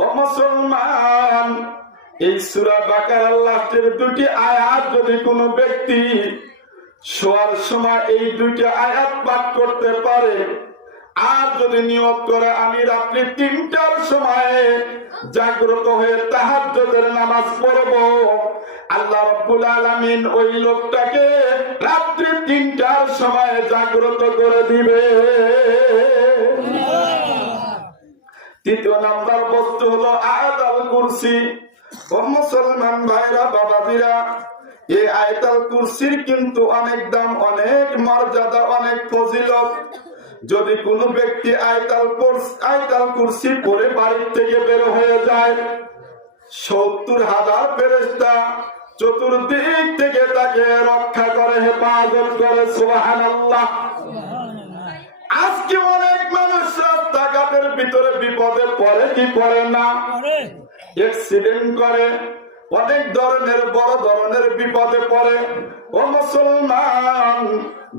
ও মুসলমান, এই সূরা বাকারার লাস্টের দুটি আয়াত যদি কোনো ব্যক্তি শোয়ার সময় এই দুটি আয়াত পাঠ করতে পারে, আর যদি নিয়ত করে আমি রাত্রি 3টার সময় জাগ্রত হয়ে তাহাজ্জুদের নামাজ পড়ব, আল্লাহ রাব্বুল আলামিন ওই লোকটাকে রাত্রি 3টার সময় জাগ্রত করে দিবে। তৃতীয় নাম্বার বস্তু হলো আয়াতুল কুরসি। ও মুসলমান ভাইরা, বাবাজিরা, এই আয়াতুল কুরসির কিন্তু অনেক দাম, অনেক মর্যাদা, অনেক ফজিলত। যদি কোনো ব্যক্তি আয়াতুল কুরসি পড়ে বাড়ি থেকে বের হয়ে যায়, 70,000 ফেরেশতা চতুর্দিক থেকে তাকে রক্ষা করে, হেফাজত করে। সুবহানাল্লাহ। আজকে অনেক মানুষ রাস্তাঘাটের ভিতরে বিপদে পড়ে কি পড়ে না, অ্যাক্সিডেন্ট করে, অনেক ধরনের বড় ধরনের বিপদে পড়ে। ও মুসলমান,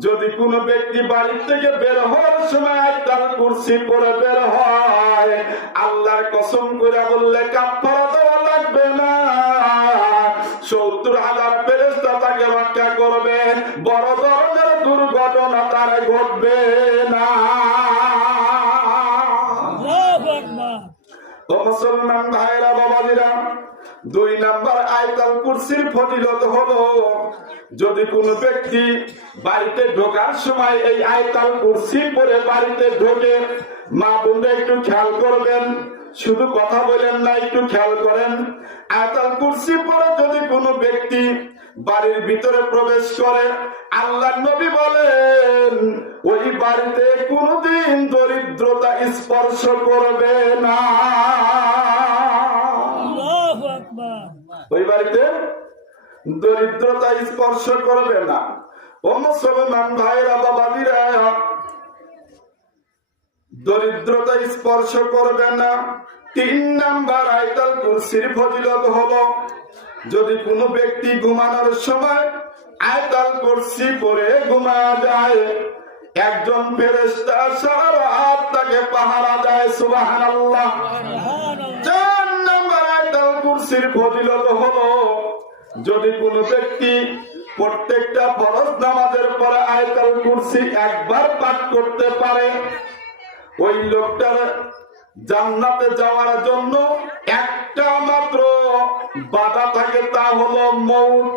যদি কোনো ব্যক্তি বাড়ি থেকে বের হওয়ার সময় আয়াতুল কুরসি পড়ে বের হয়, আল্লাহর কসম করে বললে কাফারা দেওয়া লাগবে না, 70,000 ফেরেশতা তাকে রক্ষা করবে, বড় ধরনের দুর্ঘটনা তার ঘটবে না। ও মুসলমান ভাইরা, বাবাজিরা, 2 নাম্বার আয়াতুল কুরসির ফজিলত হলো, যদি কোনো ব্যক্তি বাড়িতে ঢোকার সময় এই আয়াতুল কুরসি পড়ে বাড়িতে ঢোকে, মা বোনরা একটু খেয়াল করবেন, শুধু কথা বলেন না, একটু খেয়াল করেন। আয়াতুল কুরসি পড়ে যদি কোনো ব্যক্তি বাড়ির ভিতরে প্রবেশ করে, আল্লাহর নবী বলেন ওই বাড়িতে কোনদিন দরিদ্রতা স্পর্শ করবে না। ওই বাড়িতে দরিদ্রতা স্পর্শ করবে না। ও মুসলমান ভাইরা, বাবাজিরা, দরিদ্রতা স্পর্শ করবে না। 3 নাম্বার আয়াতুল কুরসির ফজিলত হলো, যদি কোনো ব্যক্তি ঘুমানোর সময় আয়াতুল কুরসি পড়ে ঘুমা যায়, একজন ফেরেশতা সারা রাত তাকে পাহারা দেয়। সুবহানাল্লাহ। 4 নাম্বার আয়াতুল কুরসির ফজিলত হলো, যদি কোনো ব্যক্তি প্রত্যেকটা ফরজ নামাজের পরে আয়াতুল কুরসি একবার পাঠ করতে পারে, ওই লোকটার জান্নাতে যাওয়ার জন্য একটা মাত্র বাধা থাকে, তা হলো মউত।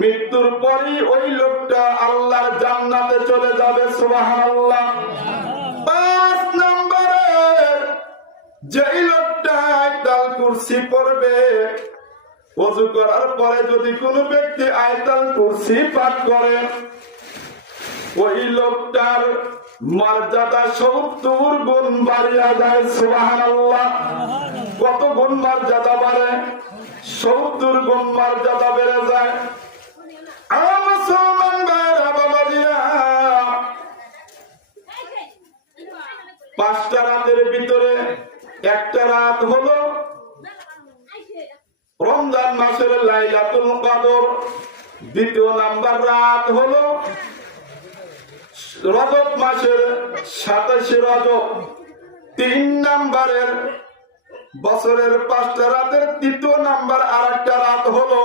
মৃত্যুর পরই ওই লোকটা আল্লাহর জান্নাতে চলে যাবে। সুবহানাল্লাহ। 5 নম্বরে যেই লোকটা আয়াতুল কুরসি পড়বে, ওযু করার পরে যদি কোনো ব্যক্তি আয়াতুল কুরসি পাঠ করে, ওই লোকটার মর্যাদা 70 গুণ বাড়িয়া যায়। সুবহানাল্লাহ। কত গুণ মর্যাদা বাড়ে? 70 গুণ মর্যাদা বেড়ে যায়। মুসলমান ভাইরা, বাবাজিরা, 5টা রাতের ভিতরে একটা রাত হলো রমজান মাসের লাইলাতুল কদর, 2 নাম্বার রাত হলো রজব মাসের 27 রজব, 3 নাম্বারের বছরের 5টা রাতের 3 নাম্বার আরেকটা রাত হলো,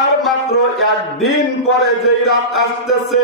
আর মাত্র 1 দিন পরে যেই রাত আসতেছে